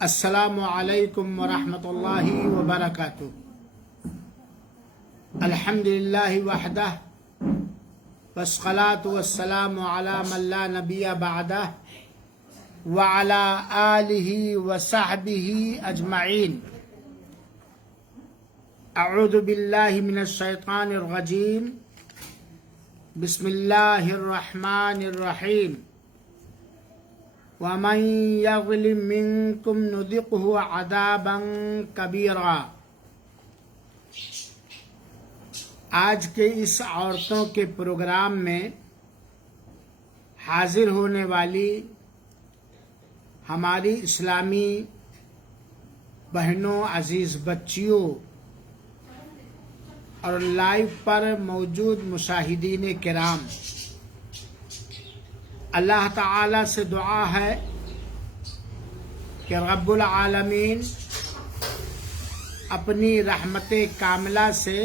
السلام علیکم ورحمۃ اللہ وبرکاتہ۔ الحمد للہ وحدہ والصلاة والسلام علی من لا نبی بعدہ وعلی آلہ وصحبہ اجمعین۔ اعوذ باللہ من الشیطان الرجیم، بسم اللہ الرحمن الرحیم۔ وَمَن يَظْلِم مِّنكُمْ نُذِقْهُ عَذَابًا كَبِيرًا۔ آج کے اس عورتوں کے پروگرام میں حاضر ہونے والی ہماری اسلامی بہنوں، عزیز بچیوں اور لائیو پر موجود مشاہدین کرام، اللہ تعالی سے دعا ہے کہ رب العالمین اپنی رحمت کاملہ سے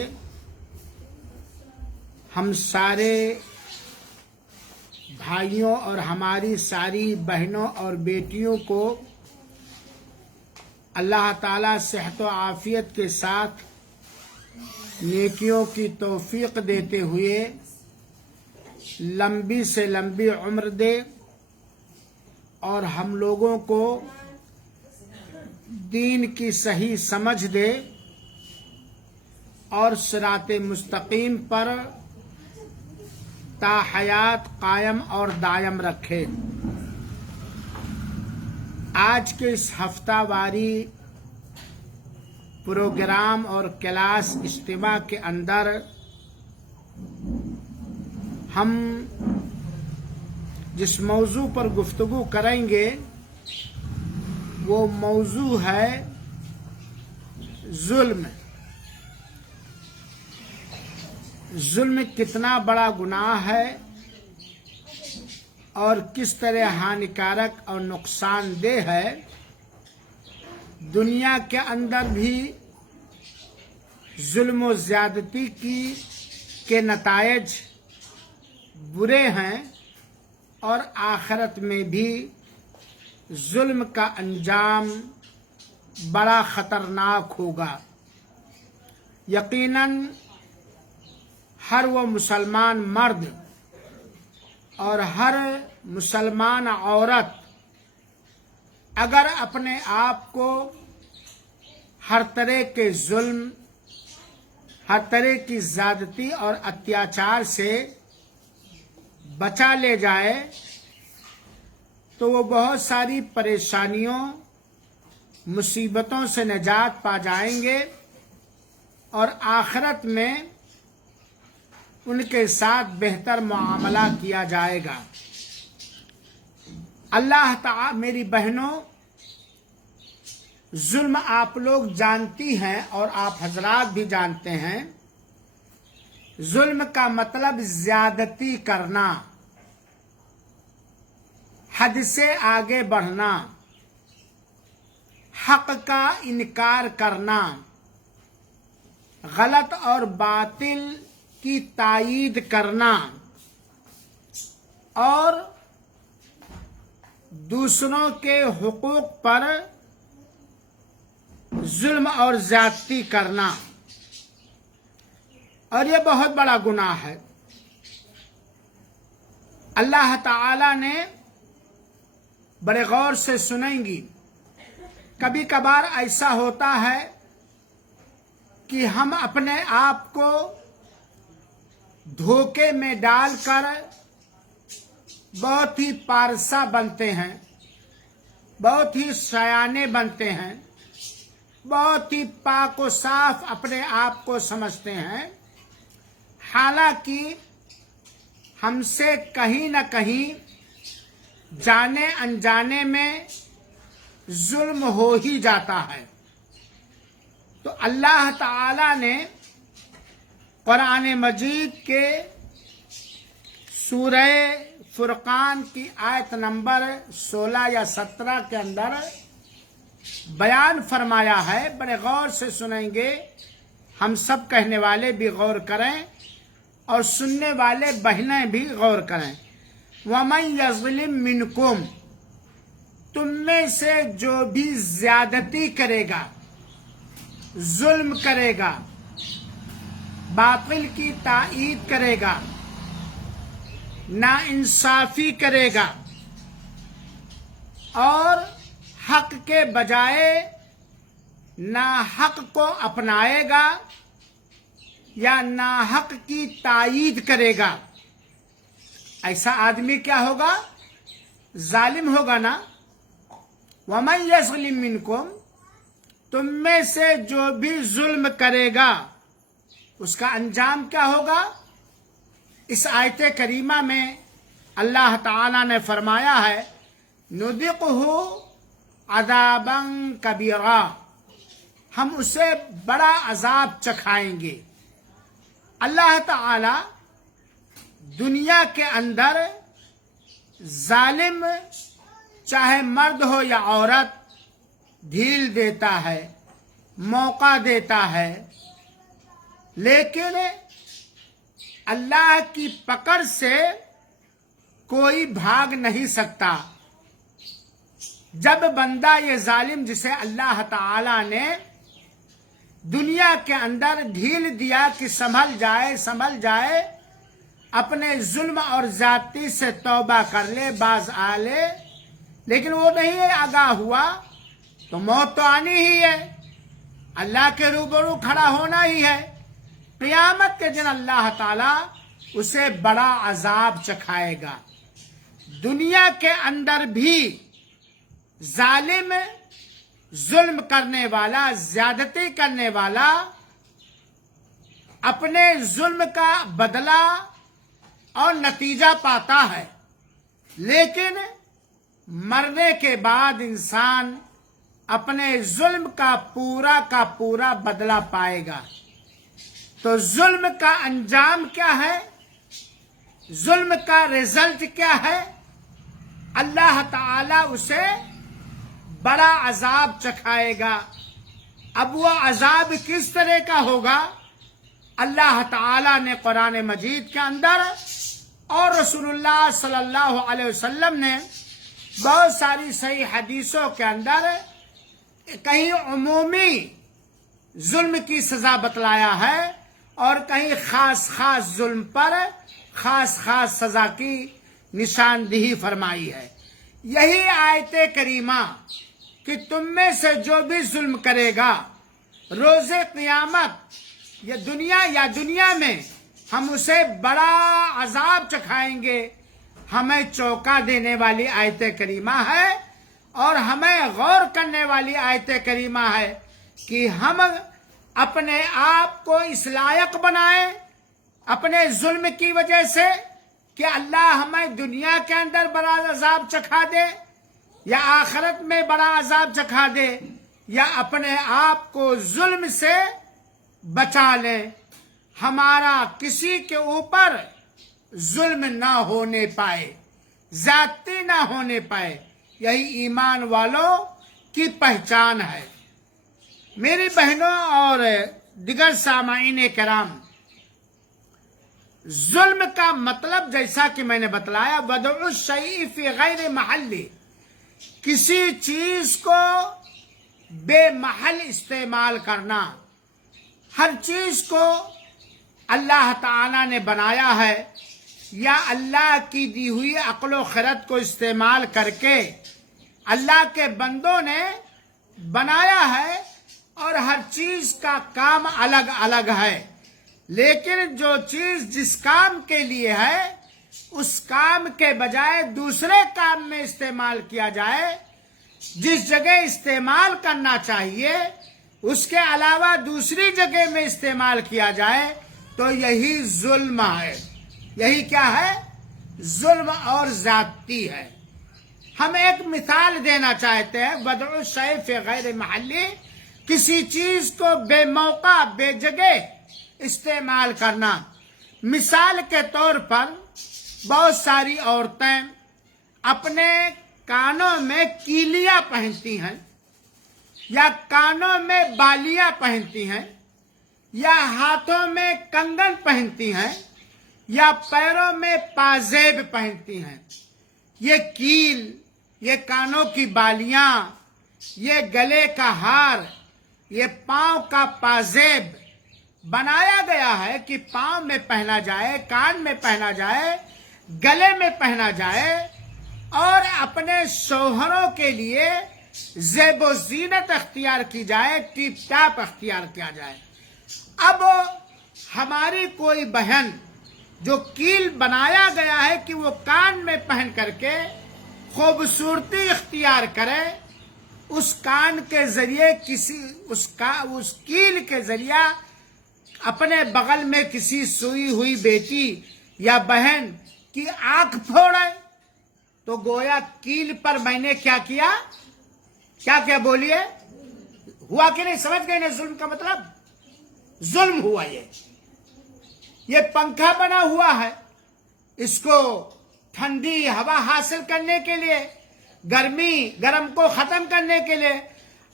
ہم سارے بھائیوں اور ہماری ساری بہنوں اور بیٹیوں کو اللہ تعالی صحت و عافیت کے ساتھ نیکیوں کی توفیق دیتے ہوئے لمبی سے لمبی عمر دے اور ہم لوگوں کو دین کی صحیح سمجھ دے اور صراط مستقیم پر تا حیات قائم اور دائم رکھے۔ آج کے اس ہفتہ واری پروگرام اور کلاس اجتماع کے اندر ہم جس موضوع پر گفتگو کریں گے وہ موضوع ہے ظلم۔ ظلم کتنا بڑا گناہ ہے اور کس طرح ہانیکارک اور نقصان دہ ہے۔ دنیا کے اندر بھی ظلم و زیادتی کے نتائج برے ہیں اور آخرت میں بھی ظلم کا انجام بڑا خطرناک ہوگا۔ یقیناً ہر وہ مسلمان مرد اور ہر مسلمان عورت اگر اپنے آپ کو ہر طرح کے ظلم، ہر طرح کی زیادتی اور اتیاچار سے بچا لے جائے تو وہ بہت ساری پریشانیوں، مصیبتوں سے نجات پا جائیں گے اور آخرت میں ان کے ساتھ بہتر معاملہ کیا جائے گا۔ اللہ تعالی، میری بہنوں، ظلم آپ لوگ جانتی ہیں اور آپ حضرات بھی جانتے ہیں۔ ظلم کا مطلب زیادتی کرنا، حد سے آگے بڑھنا، حق کا انکار کرنا، غلط اور باطل کی تائید کرنا اور دوسروں کے حقوق پر ظلم اور زیادتی کرنا، اور یہ بہت بڑا گناہ ہے۔ اللہ تعالی نے بڑے غور سے سنیں گی، کبھی کبھار ایسا ہوتا ہے کہ ہم اپنے آپ کو دھوکے میں ڈال کر بہت ہی پارسا بنتے ہیں، بہت ہی سیانے بنتے ہیں، بہت ہی پاک و صاف اپنے آپ کو سمجھتے ہیں، حالانکہ ہم سے کہیں نہ کہیں جانے انجانے میں ظلم ہو ہی جاتا ہے۔ تو اللہ تعالی نے قرآن مجید کے سورہ فرقان کی آیت نمبر 16 یا 17 کے اندر بیان فرمایا ہے۔ بڑے غور سے سنیں گے، ہم سب کہنے والے بھی غور کریں اور سننے والے بہنیں بھی غور کریں۔ وَمَن يَظْلِم مِّنْكُمْ، تم میں سے جو بھی زیادتی کرے گا، ظلم کرے گا، باطل کی تائید کرے گا، ناانصافی کرے گا اور حق کے بجائے ناحق کو اپنائے گا یا ناحق کی تائید کرے گا، ایسا آدمی کیا ہوگا؟ ظالم ہوگا نا۔ وَمَن يَظْلِم مِّنكُمْ، تم میں سے جو بھی ظلم کرے گا اس کا انجام کیا ہوگا؟ اس آیت کریمہ میں اللہ تعالیٰ نے فرمایا ہے نُذِقْهُ عَذَابًا كَبِيرًا، ہم اسے بڑا عذاب چکھائیں گے۔ اللہ تعالیٰ دنیا کے اندر ظالم چاہے مرد ہو یا عورت ڈھیل دیتا ہے، موقع دیتا ہے، لیکن اللہ کی پکڑ سے کوئی بھاگ نہیں سکتا۔ جب بندہ یہ ظالم جسے اللہ تعالی نے دنیا کے اندر ڈھیل دیا کہ سنبھل جائے، اپنے ظلم اور زیادتی سے توبہ کر لے، باز آ لے، لیکن وہ نہیں آگاہ ہوا تو موت تو آنی ہی ہے، اللہ کے روبرو کھڑا ہونا ہی ہے۔ قیامت کے دن اللہ تعالیٰ اسے بڑا عذاب چکھائے گا۔ دنیا کے اندر بھی ظالم، ظلم کرنے والا، زیادتی کرنے والا اپنے ظلم کا بدلہ اور نتیجہ پاتا ہے، لیکن مرنے کے بعد انسان اپنے ظلم کا پورا بدلہ پائے گا۔ تو ظلم کا انجام کیا ہے؟ ظلم کا رزلٹ کیا ہے؟ اللہ تعالی اسے بڑا عذاب چکھائے گا۔ اب وہ عذاب کس طرح کا ہوگا؟ اللہ تعالی نے قرآن مجید کے اندر اور رسول اللہ صلی اللہ علیہ وسلم نے بہت ساری صحیح حدیثوں کے اندر کہیں عمومی ظلم کی سزا بتلایا ہے اور کہیں خاص ظلم پر خاص سزا کی نشاندہی فرمائی ہے۔ یہی آیت کریمہ کہ تم میں سے جو بھی ظلم کرے گا روز قیامت یا دنیا میں ہم اسے بڑا عذاب چکھائیں گے، ہمیں چونکا دینے والی آیت کریمہ ہے اور ہمیں غور کرنے والی آیت کریمہ ہے کہ ہم اپنے آپ کو اس لائق بنائیں اپنے ظلم کی وجہ سے کہ اللہ ہمیں دنیا کے اندر بڑا عذاب چکھا دے یا آخرت میں بڑا عذاب چکھا دے، یا اپنے آپ کو ظلم سے بچا لیں، ہمارا کسی کے اوپر ظلم نہ ہونے پائے، زیادتی نہ ہونے پائے۔ یہی ایمان والوں کی پہچان ہے۔ میری بہنوں اور دیگر سامعین کرام، ظلم کا مطلب جیسا کہ میں نے بتلایا وضع الشیء فی غیر محلی، کسی چیز کو بے محل استعمال کرنا۔ ہر چیز کو اللہ تعالی نے بنایا ہے یا اللہ کی دی ہوئی عقل و خرد کو استعمال کر کے اللہ کے بندوں نے بنایا ہے، اور ہر چیز کا کام الگ الگ ہے، لیکن جو چیز جس کام کے لیے ہے اس کام کے بجائے دوسرے کام میں استعمال کیا جائے، جس جگہ استعمال کرنا چاہیے اس کے علاوہ دوسری جگہ میں استعمال کیا جائے تو یہی ظلم ہے۔ یہی کیا ہے؟ ظلم اور زیادتی ہے۔ ہم ایک مثال دینا چاہتے ہیں، وضع الشیء فی غیر محلی، کسی چیز کو بے موقع بے جگہ استعمال کرنا۔ مثال کے طور پر بہت ساری عورتیں اپنے کانوں میں کیلیاں پہنتی ہیں، یا کانوں میں بالیاں پہنتی ہیں، یا ہاتھوں میں کنگن پہنتی ہیں، یا پیروں میں پازیب پہنتی ہیں۔ یہ کیل، یہ کانوں کی بالیاں، یہ گلے کا ہار، یہ پاؤں کا پازیب بنایا گیا ہے کہ پاؤں میں پہنا جائے، کان میں پہنا جائے، گلے میں پہنا جائے اور اپنے شوہروں کے لیے زیب و زینت اختیار کی جائے، ٹیپ ٹاپ اختیار کیا جائے۔ اب ہماری کوئی بہن جو کیل بنایا گیا ہے کہ وہ کان میں پہن کر کے خوبصورتی اختیار کرے، اس کان کے ذریعے اس کیل کے ذریعہ اپنے بغل میں کسی سوئی ہوئی بیٹی یا بہن کی آنکھ پھوڑے، تو گویا کیل پر میں نے کیا کیا؟ کیا بولیے؟ ہوا کہ نہیں؟ سمجھ گئے نا ظلم کا مطلب؟ ظلم ہوا۔ یہ پنکھا بنا ہوا ہے، اس کو ٹھنڈی ہوا حاصل کرنے کے لیے، گرم کو ختم کرنے کے لیے،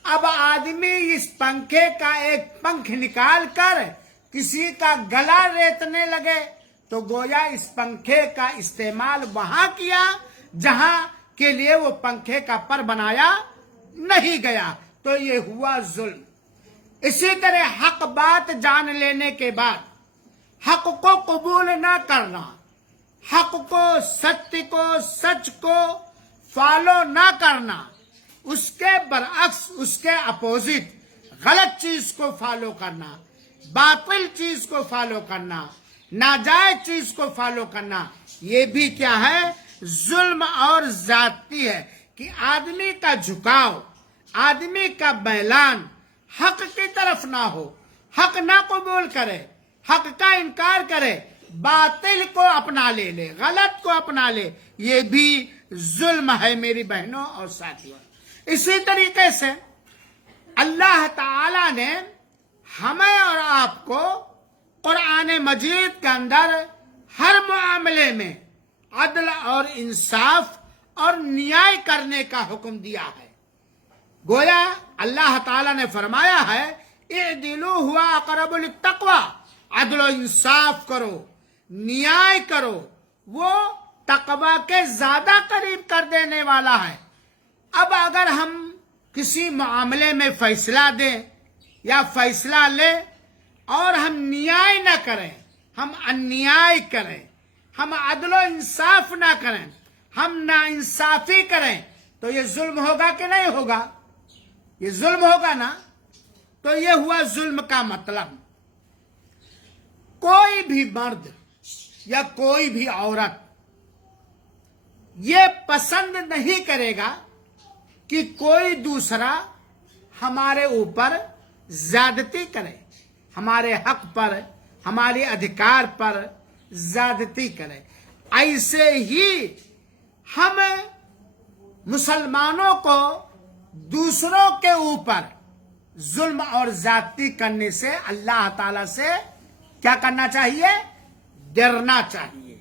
اب آدمی اس پنکھے کا ایک پنکھ نکال کر کسی کا گلا ریتنے لگے تو گویا اس پنکھے کا استعمال وہاں کیا جہاں کے لیے وہ پنکھے کا پر بنایا نہیں گیا، تو یہ ہوا ظلم۔ اسی طرح حق بات جان لینے کے بعد حق کو قبول نہ کرنا، حق کو، ستیہ کو، سچ کو فالو نہ کرنا، اس کے برعکس، اس کے اپوزٹ غلط چیز کو فالو کرنا، باطل چیز کو فالو کرنا، ناجائز چیز کو فالو کرنا، یہ بھی کیا ہے؟ ظلم اور زیادتی ہے کہ آدمی کا جھکاؤ، آدمی کا میلان حق کی طرف نہ ہو، حق نہ قبول کرے، حق کا انکار کرے، باطل کو اپنا لے، غلط کو اپنا لے، یہ بھی ظلم ہے میری بہنوں اور ساتھیوں۔ اسی طریقے سے اللہ تعالی نے ہمیں اور آپ کو قرآن مجید کے اندر ہر معاملے میں عدل اور انصاف اور نیائے کرنے کا حکم دیا ہے۔ گویا اللہ تعالی نے فرمایا ہے اعدلوا ہوا اقرب للتقوی، عدل و انصاف کرو، نیائے کرو، وہ تقوی کے زیادہ قریب کر دینے والا ہے۔ اب اگر ہم کسی معاملے میں فیصلہ دیں یا فیصلہ لیں اور ہم نیائے نہ کریں، ہم انیائے کریں، ہم عدل و انصاف نہ کریں، ہم ناانصافی کریں، تو یہ ظلم ہوگا کہ نہیں ہوگا؟ یہ ظلم ہوگا نا۔ تو یہ ہوا ظلم کا مطلب۔ کوئی بھی مرد یا کوئی بھی عورت یہ پسند نہیں کرے گا کہ کوئی دوسرا ہمارے اوپر زیادتی کرے، ہمارے حق پر، ہمارے ادھیکار پر زیادتی کرے۔ ایسے ہی ہم مسلمانوں کو دوسروں کے اوپر ظلم اور زیادتی کرنے سے اللہ تعالی سے کیا کرنا چاہیے؟ ڈرنا چاہیے،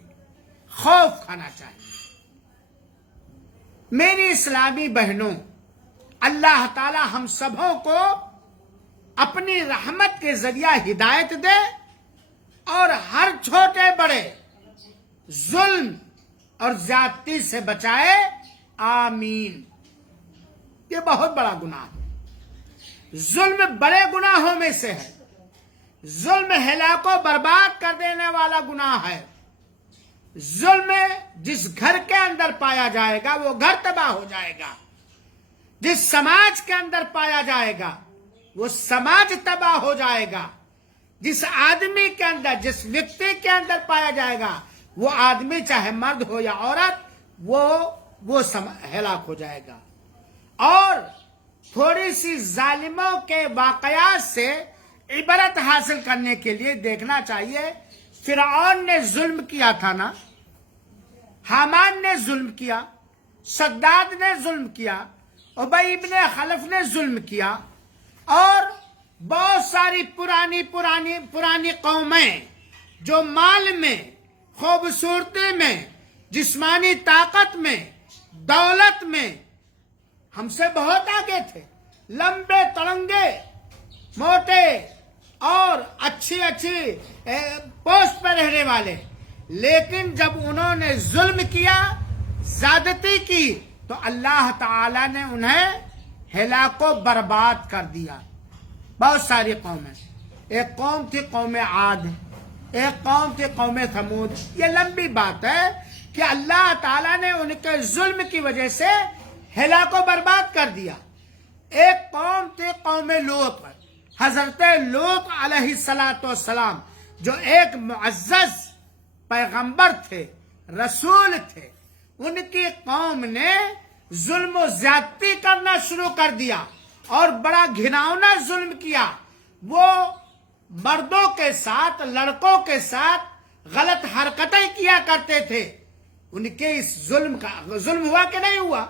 خوف کھانا چاہیے۔ میری اسلامی بہنوں، اللہ تعالی ہم سبوں کو اپنی رحمت کے ذریعہ ہدایت دے اور ہر چھوٹے بڑے ظلم اور زیادتی سے بچائے، آمین۔ یہ بہت بڑا گناہ ہے، ظلم بڑے گناہوں میں سے ہے۔ ظلم ہلاک و برباد کر دینے والا گناہ ہے۔ ظلم جس گھر کے اندر پایا جائے گا وہ گھر تباہ ہو جائے گا، جس سماج کے اندر پایا جائے گا وہ سماج تباہ ہو جائے گا، جس آدمی کے اندر، جس ویکتی کے اندر پایا جائے گا وہ آدمی چاہے مرد ہو یا عورت، وہ ہلاک ہو جائے گا۔ اور تھوڑی سی ظالموں کے واقعات سے عبرت حاصل کرنے کے لیے دیکھنا چاہیے۔ فرعون نے ظلم کیا تھا نا، حامان نے ظلم کیا، شداد نے ظلم کیا، ابی ابن خلف نے ظلم کیا، اور بہت ساری پرانی قومیں جو مال میں، خوبصورتی میں، جسمانی طاقت میں، دولت میں ہم سے بہت آگے تھے، لمبے تڑنگے، موٹے اور اچھی پوسٹ پر رہنے والے، لیکن جب انہوں نے ظلم کیا، زیادتی کی، تو اللہ تعالی نے انہیں ہلاک و برباد کر دیا. بہت ساری قومیں. ایک قوم تھی قوم عاد، ایک قوم تھی قوم ثمود. یہ لمبی بات ہے کہ اللہ تعالیٰ نے ان کے ظلم کی وجہ سے ہلاک و برباد کر دیا. ایک قوم تھی قوم لوط. حضرت لوط علیہ السلام جو ایک معزز پیغمبر تھے، رسول تھے، ان کی قوم نے ظلم و زیادتی کرنا شروع کر دیا اور بڑا گھناؤنا ظلم کیا. وہ مردوں کے ساتھ، لڑکوں کے ساتھ غلط حرکتیں کیا کرتے تھے. ان کے اس ظلم ہوا کہ نہیں ہوا؟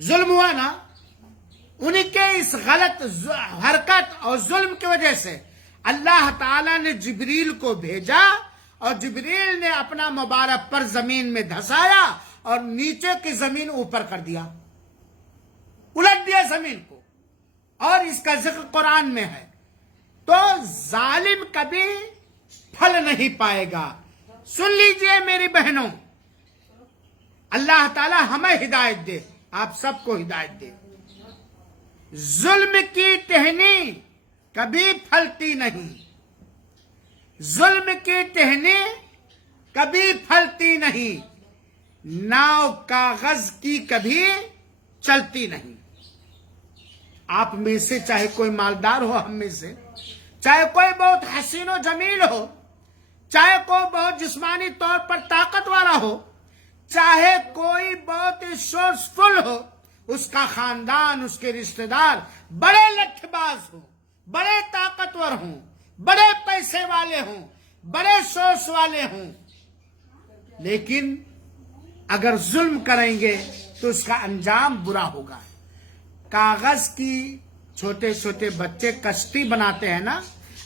ظلم ہوا نا. ان کے اس غلط حرکت اور ظلم کی وجہ سے اللہ تعالیٰ نے جبریل کو بھیجا اور جبریل نے اپنا مبارک پر زمین میں دھسایا اور نیچے کی زمین اوپر کر دیا، الٹ دیا زمین کو. اور اس کا ذکر قرآن میں ہے. تو ظالم کبھی پھل نہیں پائے گا. سن لیجئے میری بہنوں، اللہ تعالی ہمیں ہدایت دے، آپ سب کو ہدایت دے. ظلم کی ٹہنی کبھی پھلتی نہیں. ظلم کی ٹہنی کبھی پھلتی نہیں. ناؤ کاغذ کی کبھی چلتی نہیں. آپ میں سے چاہے کوئی مالدار ہو، ہم میں سے چاہے کوئی بہت حسین و جمیل ہو، چاہے کوئی بہت جسمانی طور پر طاقت والا ہو، چاہے کوئی بہت سورسفل ہو، اس کا خاندان، اس کے رشتہ دار بڑے لٹھ باز ہوں، بڑے طاقتور ہوں، بڑے پیسے والے ہوں، بڑے سورس والے ہوں، لیکن اگر ظلم کریں گے تو اس کا انجام برا ہوگا. کاغذ کی چھوٹے چھوٹے بچے کشتی بناتے ہیں نا،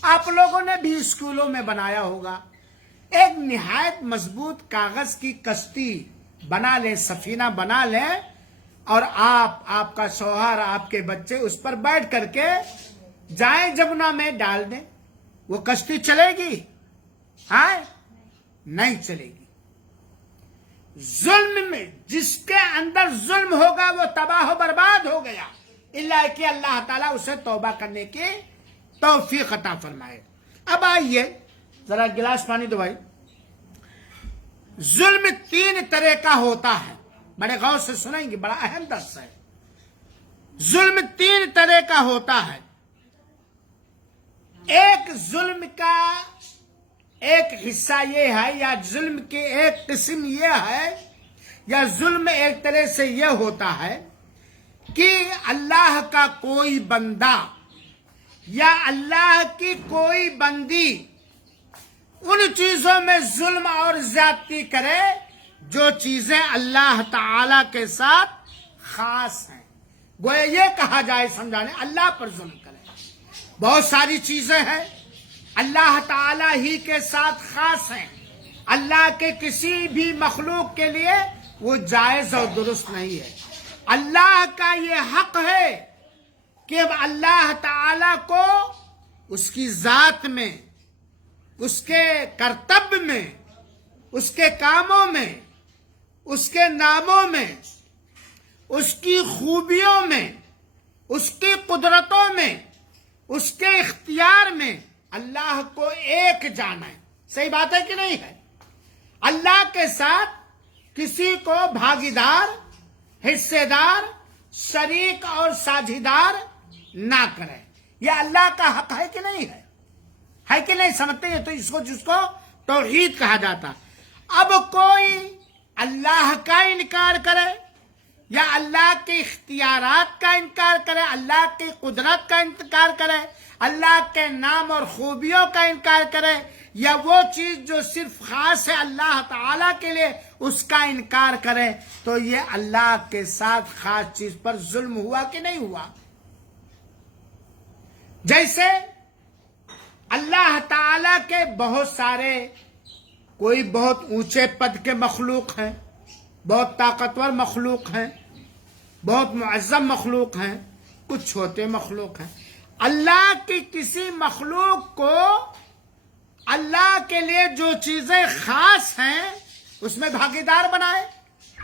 آپ لوگوں نے بھی اسکولوں میں بنایا ہوگا. ایک نہایت مضبوط کاغذ کی کشتی بنا لیں، سفینہ بنا لیں، اور آپ کا شوہر، آپ کے بچے اس پر بیٹھ کر کے جائیں، جمنا میں ڈال دیں. وہ کشتی چلے گی؟ ہاں، نہیں چلے گی. ظلم میں جس کے اندر ظلم ہوگا وہ تباہ و برباد ہو گیا، اللہ کہ اللہ تعالیٰ اسے توبہ کرنے کی توفیق عطا فرمائے. اب آئیے ذرا گلاس پانی دو بھائی. ظلم 3 طرح کا ہوتا ہے، بڑے غور سے سنیں گے، بڑا اہم درس ہے. ظلم 3 طرح کا ہوتا ہے. ایک ظلم کا ایک حصہ یہ ہے، یا ظلم کی ایک قسم یہ ہے، یا ظلم ایک طرح سے یہ ہوتا ہے کہ اللہ کا کوئی بندہ یا اللہ کی کوئی بندی ان چیزوں میں ظلم اور زیادتی کرے جو چیزیں اللہ تعالی کے ساتھ خاص ہیں. گویا یہ کہا جائے سمجھانے اللہ پر ظلم کرے. بہت ساری چیزیں ہیں اللہ تعالی ہی کے ساتھ خاص ہیں، اللہ کے کسی بھی مخلوق کے لیے وہ جائز اور درست نہیں ہے. اللہ کا یہ حق ہے کہ اللہ تعالی کو اس کی ذات میں، اس کے کرتب میں، اس کے کاموں میں، اس کے ناموں میں، اس کی خوبیوں میں، اس کی قدرتوں میں، اس کے اختیار میں اللہ کو ایک جانا ہے. صحیح بات ہے کہ نہیں ہے؟ اللہ کے ساتھ کسی کو بھاگیدار، حصے دار، شریک اور ساجھیدار نہ کرے. یہ اللہ کا حق ہے کہ نہیں ہے؟ ہے کہ نہیں؟ سمجھتے ہیں تو اس کو جس کو توحید کہا جاتا. اب کوئی اللہ کا انکار کرے یا اللہ کے اختیارات کا انکار کرے، اللہ کی قدرت کا انکار کرے، اللہ کے نام اور خوبیوں کا انکار کرے، یا وہ چیز جو صرف خاص ہے اللہ تعالیٰ کے لیے اس کا انکار کرے، تو یہ اللہ کے ساتھ خاص چیز پر ظلم ہوا کہ نہیں ہوا؟ جیسے اللہ تعالیٰ کے بہت سارے، کوئی بہت اونچے پد کے مخلوق ہیں، بہت طاقتور مخلوق ہیں، بہت معظم مخلوق ہیں، کچھ چھوٹے مخلوق ہیں. اللہ کی کسی مخلوق کو اللہ کے لیے جو چیزیں خاص ہیں اس میں بھاگیدار بنائے.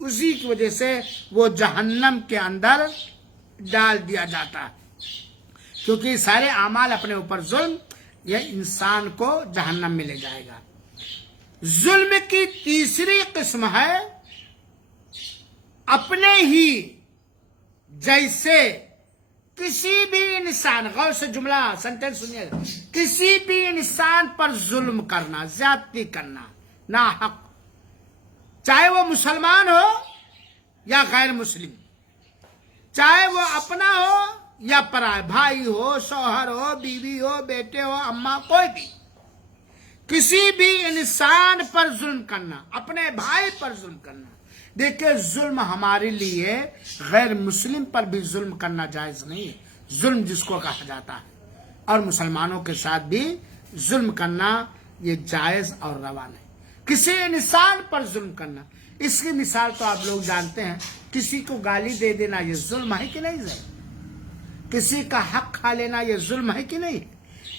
اسی کی وجہ سے وہ جہنم کے اندر ڈال دیا جاتا ہے، کیونکہ سارے اعمال اپنے اوپر ظلم، یہ انسان کو جہنم میں لے جائے گا۔ ظلم کی تیسری قسم ہے اپنے ہی جیسے کسی بھی انسان، غور سے جملہ سنٹینس سنیے گا، کسی بھی انسان پر ظلم کرنا، زیادتی کرنا، ناحق، چاہے وہ مسلمان ہو یا غیر مسلم، چاہے وہ اپنا ہو یا پرائے، بھائی ہو، شوہر ہو، بیوی ہو، بیٹے ہو، اماں، کوئی بھی، کسی بھی انسان پر ظلم کرنا، اپنے بھائی پر ظلم کرنا۔ دیکھیں ظلم ہمارے لیے غیر مسلم پر بھی ظلم کرنا جائز نہیں ہے، ظلم جس کو کہا جاتا ہے، اور مسلمانوں کے ساتھ بھی ظلم کرنا یہ جائز اور روا نہیں۔ کسی انسان پر ظلم کرنا، اس کی مثال تو آپ لوگ جانتے ہیں، کسی کو گالی دے دینا یہ ظلم ہے کہ نہیں ہے؟ کسی کا حق کھا لینا یہ ظلم ہے کہ نہیں؟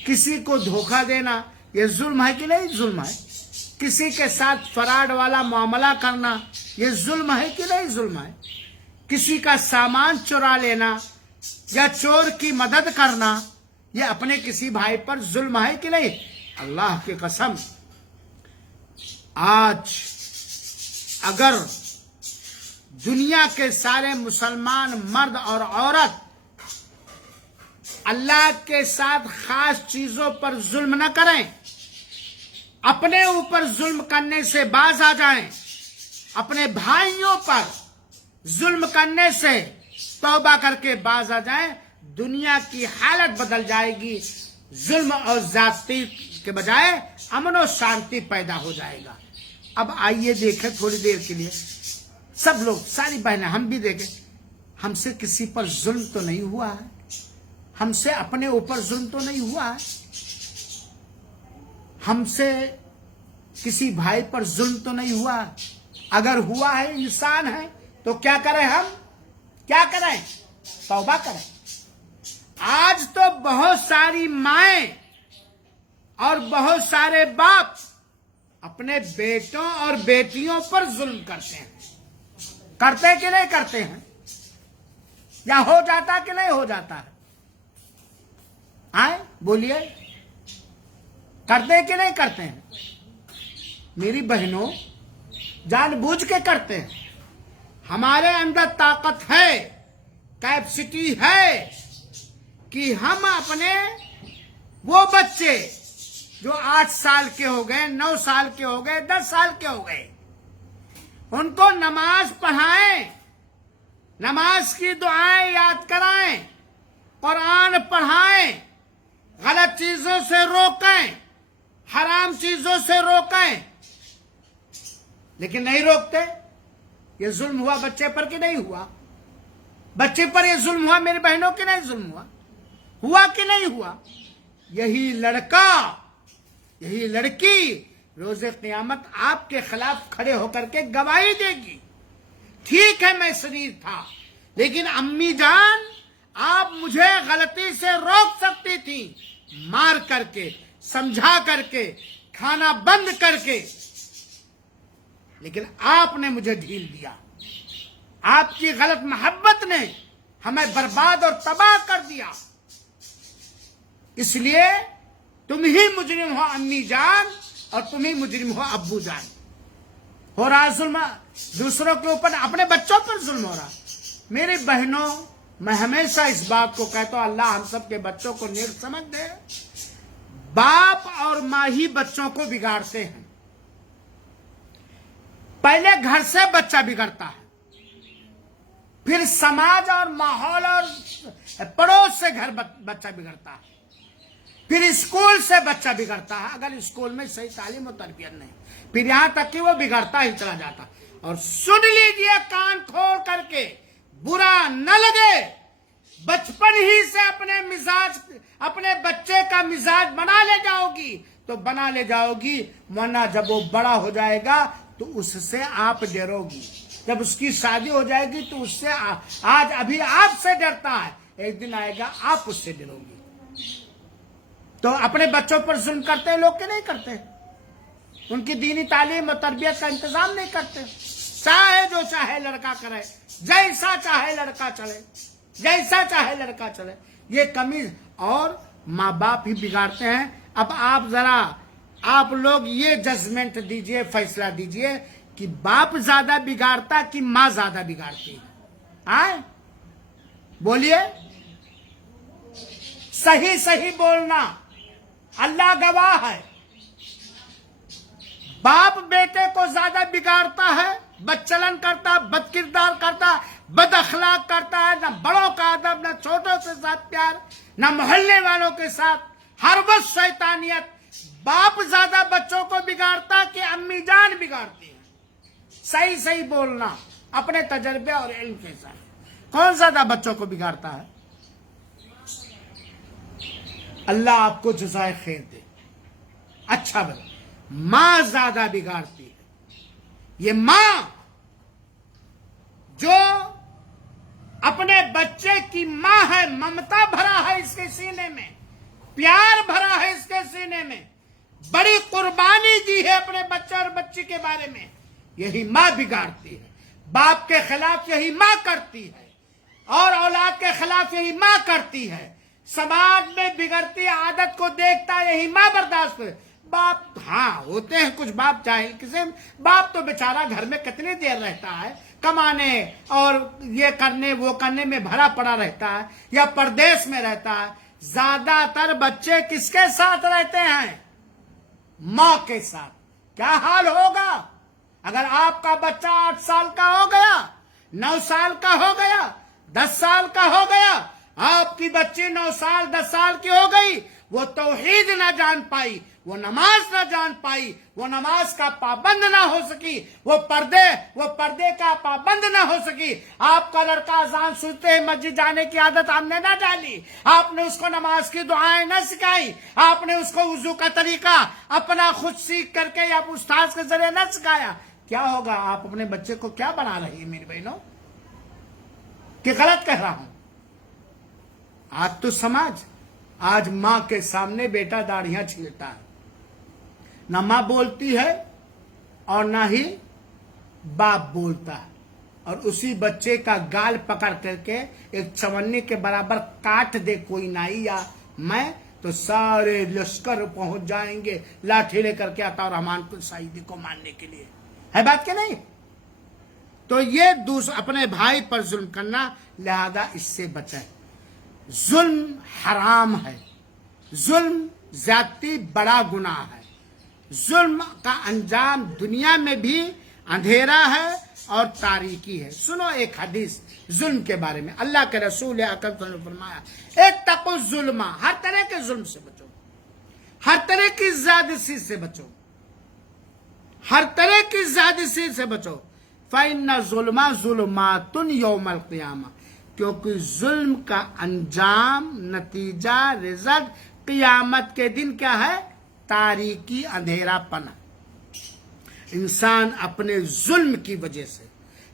کسی کو دھوکہ دینا یہ ظلم ہے کہ نہیں؟ ظلم ہے۔ کسی کے ساتھ فراڈ والا معاملہ کرنا یہ ظلم ہے کہ نہیں؟ ظلم ہے۔ کسی کا سامان چرا لینا یا چور کی مدد کرنا یہ اپنے کسی بھائی پر ظلم ہے کہ نہیں؟ اللہ کی قسم، آج اگر دنیا کے سارے مسلمان مرد اور عورت اللہ کے ساتھ خاص چیزوں پر ظلم نہ کریں، اپنے اوپر ظلم کرنے سے باز آ جائیں، اپنے بھائیوں پر ظلم کرنے سے توبہ کر کے باز آ جائیں، دنیا کی حالت بدل جائے گی، ظلم اور زیادتی کے بجائے امن و شانتی پیدا ہو جائے گا۔ اب آئیے دیکھیں تھوڑی دیر کے لیے، سب لوگ، ساری بہنیں، ہم بھی دیکھیں، ہم سے کسی پر ظلم تو نہیں ہوا ہے، ہم سے اپنے اوپر ظلم تو نہیں ہوا ہے، ہم سے کسی بھائی پر ظلم تو نہیں ہوا ہے۔ اگر ہوا ہے، انسان ہے، تو کیا کریں؟ ہم کیا کریں؟ توبہ کریں۔ آج تو بہت ساری مائیں اور بہت سارے باپ اپنے بیٹوں اور بیٹیوں پر ظلم کرتے ہیں، کرتے کہ نہیں کرتے ہیں؟ یا ہو جاتا کہ نہیں ہو جاتا ہے؟ آئے بولیے، کرتے کہ نہیں کرتے ہیں؟ میری بہنوں، جان بوجھ کے کرتے ہیں۔ ہمارے اندر طاقت ہے، کیپیسٹی ہے کہ ہم اپنے وہ بچے جو 8 سال کے ہو گئے، 9 سال کے ہو گئے، 10 سال کے ہو گئے، ان کو نماز پڑھائیں، نماز کی دعائیں یاد کرائیں، قرآن پڑھائیں، غلط چیزوں سے روکیں، حرام چیزوں سے روکیں، لیکن نہیں روکتے۔ یہ ظلم ہوا بچے پر کہ نہیں ہوا؟ بچے پر یہ ظلم ہوا میری بہنوں کہ نہیں ظلم ہوا؟ ہوا کہ نہیں ہوا؟ یہی لڑکا، یہی لڑکی روز قیامت آپ کے خلاف کھڑے ہو کر کے گواہی دے گی، ٹھیک ہے میں شریر تھا، لیکن امی جان آپ مجھے غلطی سے روک سکتی تھی، مار کر کے، سمجھا کر کے، کھانا بند کر کے، لیکن آپ نے مجھے ڈھیل دیا۔ آپ کی غلط محبت نے ہمیں برباد اور تباہ کر دیا۔ اس لیے تم ہی مجرم ہو امی جان، اور تم ہی مجرم ہو ابو جان۔ ہو رہا ظلم دوسروں کے اوپر، اپنے بچوں پر ظلم ہو رہا۔ میری بہنوں، میں ہمیشہ اس بات کو کہتا ہوں، اللہ ہم سب کے بچوں کو نیک سمجھ دے۔ باپ اور ماں ہی بچوں کو بگاڑتے ہیں۔ پہلے گھر سے بچہ بگڑتا ہے، پھر سماج اور ماحول اور پڑوس سے گھر بچہ بگڑتا ہے، پھر اسکول سے بچہ بگڑتا ہے، اگر اسکول میں صحیح تعلیم و تربیت نہیں، پھر یہاں تک کہ وہ بگڑتا ہی چلا جاتا۔ اور سن لیجئے کان کھول کر کے، برا نہ لگے، بچپن ہی سے اپنے بچے کا مزاج بنا لے جاؤ گی تو بنا لے جاؤ گی، ورنہ جب وہ بڑا ہو جائے گا تو اس سے آپ ڈرو گی، جب اس کی شادی ہو جائے گی تو اس سے آج ابھی آپ سے ڈرتا ہے، ایک دن آئے گا آپ اس سے ڈرو گی۔ تو اپنے بچوں پر ظلم کرتے ہیں لوگ کہ نہیں کرتے؟ ان کی دینی تعلیم اور تربیت کا انتظام نہیں کرتے، چاہے جو چاہے لڑکا کرے، جیسا چاہے لڑکا چلے، جیسا چاہے لڑکا چلے، یہ کمی. اور ماں باپ ہی بگاڑتے ہیں. اب آپ لوگ یہ ججمنٹ دیجئے، فیصلہ دیجئے کہ باپ زیادہ بگاڑتا کہ ماں زیادہ بگاڑتی ہے. بولیے، صحیح بولنا. اللہ گواہ ہے. باپ بیٹے کو زیادہ بگاڑتا ہے، بدچلن کرتا، بد کردار کرتا، بد اخلاق کرتا ہے. نہ بڑوں کا ادب، نہ چھوٹوں کے ساتھ پیار، نہ محلے والوں کے ساتھ، ہر وقت شیطانیت. باپ زیادہ بچوں کو بگاڑتا کہ امی جان بگاڑتی ہے. صحیح بولنا اپنے تجربے اور علم کے ساتھ. کون زیادہ بچوں کو بگاڑتا ہے؟ اللہ آپ کو جزائے خیر دے. اچھا بھائی، ماں زیادہ بگاڑتی ہے. یہ ماں جو اپنے بچے کی ماں ہے، ممتا بھرا ہے اس کے سینے میں، پیار بھرا ہے اس کے سینے میں، بڑی قربانی دی ہے اپنے بچے اور بچی کے بارے میں، یہی ماں بگاڑتی ہے. باپ کے خلاف یہی ماں کرتی ہے، اور اولاد کے خلاف یہی ماں کرتی ہے. سماج میں بگڑتی عادت کو دیکھتا یہی ماں برداشت کرے. باپ ہاں ہوتے ہیں کچھ باپ جاہل قسم. باپ تو بیچارہ گھر میں کتنی دیر رہتا ہے، کمانے اور یہ کرنے وہ کرنے میں بھرا پڑا رہتا ہے، یا پردیس میں رہتا ہے. زیادہ تر بچے کس کے ساتھ رہتے ہیں؟ ماں کے ساتھ. کیا حال ہوگا اگر آپ کا بچہ 8 سال کا ہو گیا، 9 سال کا ہو گیا، 10 سال کا ہو گیا، آپ کی بچی 9 سال 10 سال کی ہو گئی، وہ توحید نہ جان پائی، وہ نماز نہ جان پائی، وہ نماز کا پابند نہ ہو سکی، وہ پردے کا پابند نہ ہو سکی. آپ کا لڑکا اذان سنتے ہی مسجد جانے کی عادت آپ نے نہ ڈالی، آپ نے اس کو نماز کی دعائیں نہ سکھائی، آپ نے اس کو وضو کا طریقہ اپنا خود سیکھ کر کے یا استاد کے ذریعے نہ سکھایا. کیا ہوگا؟ آپ اپنے بچے کو کیا بنا رہی ہیں میری بہنوں؟ کہ غلط کہہ رہا ہوں؟ آج تو سماج، آج ماں کے سامنے بیٹا داڑھیاں چھیلتا ہے. نہ ماں بولتی ہے اور نہ ہی باپ بولتا ہے، اور اسی بچے کا گال پکڑ کر کے ایک چونی کے برابر کاٹ دے کوئی نائی یا میں، تو سارے لشکر پہنچ جائیں گے لاٹھی لے کر کے عطا رحمان کو سعیدی کو ماننے کے لیے. ہے بات کہ نہیں؟ تو یہ اپنے بھائی پر ظلم کرنا، لہذا اس سے بچیں. ظلم حرام ہے، ظلم زیادتی بڑا گناہ ہے. ظلم کا انجام دنیا میں بھی اندھیرا ہے اور تاریکی ہے. سنو ایک حدیث ظلم کے بارے میں. اللہ کے رسول اکرم صلی اللہ علیہ وسلم نے فرمایا، اتقوا الظلم، ہر طرح کے ظلم سے بچو، ہر طرح کی زیادتی سے بچو، ہر طرح کی زیادتی سے بچو. فإن الظلم ظلمات یوم القیامہ، کیونکہ ظلم کا انجام، نتیجہ، رزلٹ قیامت کے دن کیا ہے؟ تاریکی، اندھیرا پن. انسان اپنے ظلم کی وجہ سے،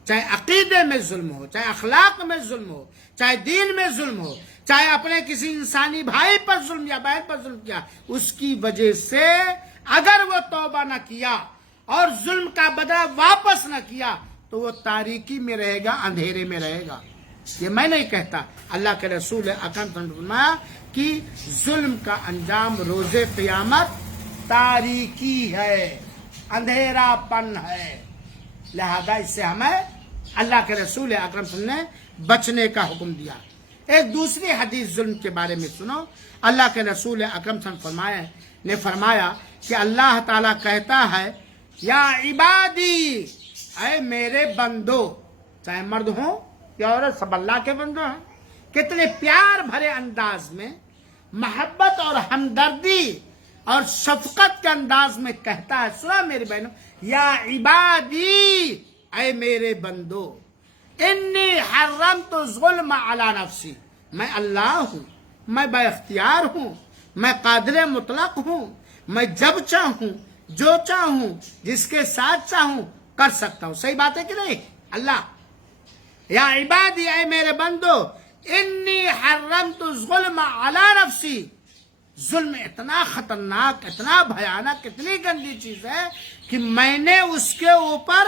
چاہے عقیدے میں ظلم ہو، چاہے اخلاق میں ظلم ہو، چاہے دین میں ظلم ہو، چاہے اپنے کسی انسانی بھائی پر ظلم یا بہن پر ظلم کیا، اس کی وجہ سے اگر وہ توبہ نہ کیا اور ظلم کا بدلہ واپس نہ کیا تو وہ تاریکی میں رہے گا، اندھیرے میں رہے گا. یہ میں نہیں کہتا، اللہ کے رسول اکرم صلی اللہ علیہ وسلم نے فرمایا کہ ظلم کا انجام روز قیامت تاریکی ہے، اندھیرا پن ہے. لہذا اس سے ہمیں اللہ کے رسول اکرم صلی اللہ علیہ وسلم نے بچنے کا حکم دیا. ایک دوسری حدیث ظلم کے بارے میں سنو. اللہ کے رسول اکرم صلی اللہ علیہ وسلم نے فرمایا کہ اللہ تعالیٰ کہتا ہے، یا عبادی، اے میرے بندو، چاہے مرد ہوں یا عورت، سب اللہ کے بندو ہیں. کتنے پیار بھرے انداز میں، محبت اور ہمدردی اور شفقت کے انداز میں کہتا ہے. سنا میرے بہنوں، یا عبادی، اے میرے بندو، انی حرمت الظلم علی نفسی، میں اللہ ہوں، میں با اختیار ہوں، میں قادر مطلق ہوں، میں جب چاہوں، جو چاہوں، جس کے ساتھ چاہوں کر سکتا ہوں. صحیح بات ہے کہ نہیں؟ اللہ، یا عبادی، اے میرے بندو، انی حرمت الظلم علی نفسی. ظلم اتنا خطرناک، اتنا بھیانک، اتنی گندی چیز ہے کہ میں نے اس کے اوپر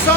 100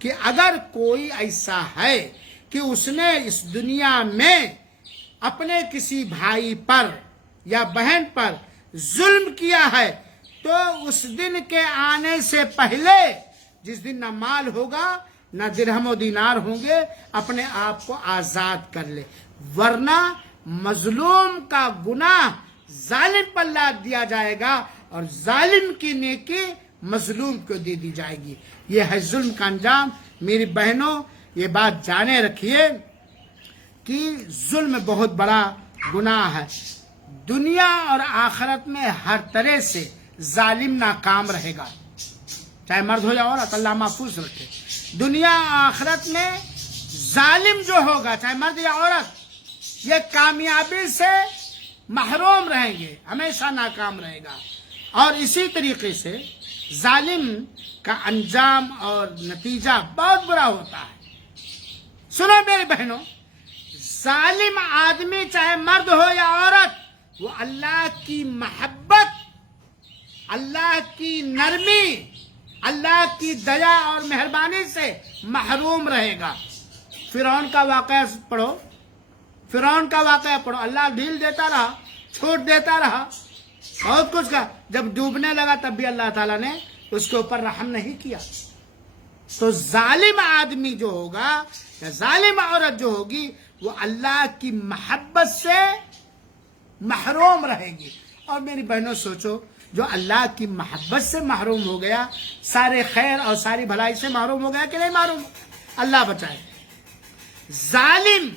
کہ اگر کوئی ایسا ہے کہ اس نے اس دنیا میں اپنے کسی بھائی پر یا بہن پر ظلم کیا ہے تو اس دن کے آنے سے پہلے، جس دن نہ مال ہوگا نہ درہم و دینار ہوں گے، اپنے آپ کو آزاد کر لے، ورنہ مظلوم کا گناہ ظالم پر لاد دیا جائے گا اور ظالم کی نیکی مظلوم کو دے دی جائے گی۔ یہ ہے ظلم کا انجام۔ میری بہنوں، یہ بات جانے رکھیے کہ ظلم بہت بڑا گناہ ہے۔ دنیا اور آخرت میں ہر طرح سے ظالم ناکام رہے گا، چاہے مرد ہو یا عورت، اللہ محفوظ رکھے۔ دنیا آخرت میں ظالم جو ہوگا، چاہے مرد یا عورت، یہ کامیابی سے محروم رہیں گے، ہمیشہ ناکام رہے گا۔ اور اسی طریقے سے ظالم کا انجام اور نتیجہ بہت برا ہوتا ہے۔ سنو میری بہنوں، ظالم آدمی چاہے مرد ہو یا عورت، وہ اللہ کی محبت، اللہ کی نرمی، اللہ کی دیا اور مہربانی سے محروم رہے گا۔ فرعون کا واقعہ پڑھو، فرعون کا واقعہ پڑھو، اللہ ڈھیل دیتا رہا، چھوٹ دیتا رہا، بہت کچھ کا، جب ڈوبنے لگا تب بھی اللہ تعالیٰ نے اس کے اوپر رحم نہیں کیا۔ تو ظالم آدمی جو ہوگا یا ظالم عورت جو ہوگی، وہ اللہ کی محبت سے محروم رہے گی۔ اور میری بہنوں سوچو، جو اللہ کی محبت سے محروم ہو گیا، سارے خیر اور ساری بھلائی سے محروم ہو گیا کہ نہیں محروم؟ اللہ بچائے۔ ظالم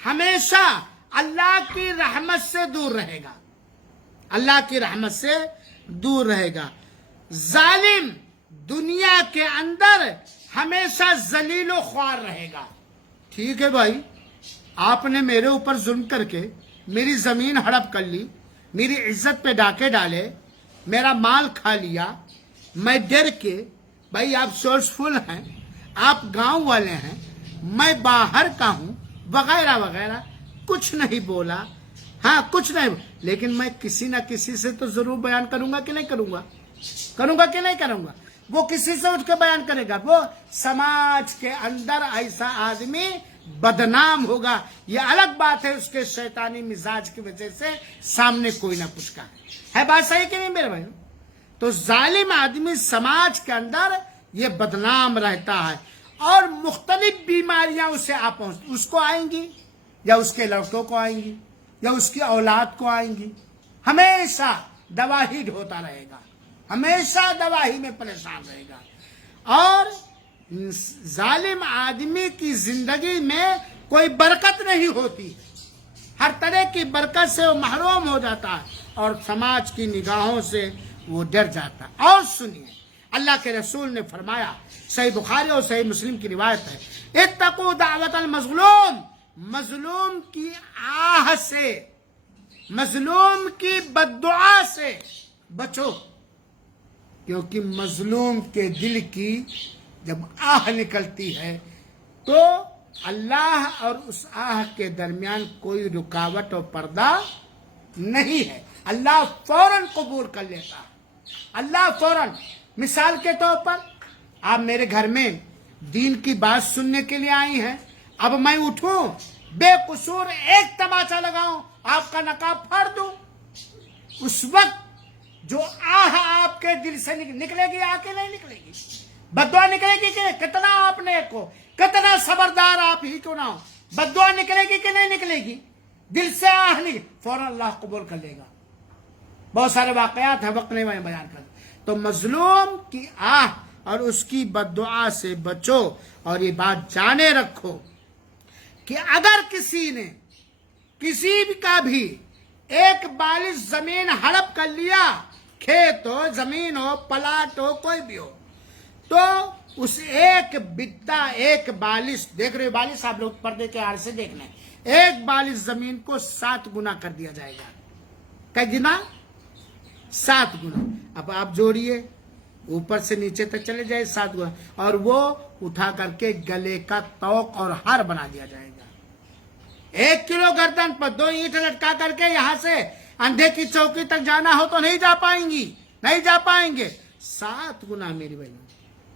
ہمیشہ اللہ کی رحمت سے دور رہے گا، اللہ کی رحمت سے دور رہے گا۔ ظالم دنیا کے اندر ہمیشہ ذلیل و خوار رہے گا۔ ٹھیک ہے بھائی، آپ نے میرے اوپر ظلم کر کے میری زمین ہڑپ کر لی، میری عزت پہ ڈاکے ڈالے، میرا مال کھا لیا، میں ڈر کے، بھائی آپ سورسفل ہیں، آپ گاؤں والے ہیں، میں باہر کا ہوں، وغیرہ وغیرہ، کچھ نہیں بولا، ہاں کچھ نہیں، لیکن میں کسی نہ کسی سے تو ضرور بیان کروں گا کہ نہیں کروں گا؟ کروں گا کہ نہیں کروں گا؟ وہ کسی سے اٹھ کے بیان کرے گا، وہ سماج کے اندر ایسا آدمی بدنام ہوگا۔ یہ الگ بات ہے، اس کے شیطانی مزاج کی وجہ سے سامنے کوئی نہ کچھ کا ہے۔ بات صحیح کہ نہیں میرے بھائی؟ تو ظالم آدمی سماج کے اندر یہ بدنام رہتا ہے اور مختلف بیماریاں اسے اس کو آئیں گی، یا اس کے لڑکوں کو آئیں گی، یا اس کی اولاد کو آئیں گی۔ ہمیشہ دوا ہی ڈھوتا رہے گا، ہمیشہ دوا ہی میں پریشان رہے گا۔ اور ظالم آدمی کی زندگی میں کوئی برکت نہیں ہوتی، ہر طرح کی برکت سے وہ محروم ہو جاتا ہے اور سماج کی نگاہوں سے وہ ڈر جاتا ہے۔ اور سنیے، اللہ کے رسول نے فرمایا، صحیح بخاری اور صحیح مسلم کی روایت ہے، اتقوا دعوت المظلوم، مظلوم کی آہ سے، مظلوم کی بددعا سے بچو، کیونکہ مظلوم کے دل کی جب آہ نکلتی ہے تو اللہ اور اس آہ کے درمیان کوئی رکاوٹ اور پردہ نہیں ہے، اللہ فوراً قبول کر لیتا ہے۔ اللہ فوراً، مثال کے طور پر آپ میرے گھر میں دین کی بات سننے کے لیے آئی ہیں، اب میں اٹھوں بے قصور ایک تماچا لگاؤں، آپ کا نقاب پھاڑ دوں، اس وقت جو آہ آپ کے دل سے نکلے گی، آ کے نہیں نکلے گی، بددعا نکلے گی کہ کتنا آپ نے کو، کتنا صبردار آپ ہی کیوں نہ ہو، بددعا نکلے گی کہ نہیں نکلے گی؟ دل سے آہ نہیں، فوراً اللہ قبول کر لے گا۔ بہت سارے واقعات ہیں، وقت نہیں میں بیان کر۔ تو مظلوم کی آہ اور اس کی بددعا سے بچو، اور یہ بات جانے رکھو کہ اگر کسی نے کسی کا بھی ایک بالش زمین ہڑپ کر لیا، کھیت ہو، زمین ہو، پلاٹ ہو، کوئی بھی ہو، تو اس ایک بتا، ایک بالش، دیکھ رہے بالش آپ لوگ پردے کے آڑ سے دیکھنا ہے، ایک بالش زمین کو 7 گنا کر دیا جائے گا۔ کئی گنا؟ 7 گنا۔ اب آپ جوڑیے، اوپر سے نیچے تک چلے جائے 7 گنا، اور وہ اٹھا کر کے گلے کا توق اور ہار بنا دیا جائے گا۔ 1 کلو گردن پر 2 اینٹ لٹکا کر کے یہاں سے اندھے کی چوکی تک جانا ہو تو نہیں جا پائیں گی، نہیں جا پائیں گے۔ 7 گنا میری بہنوں،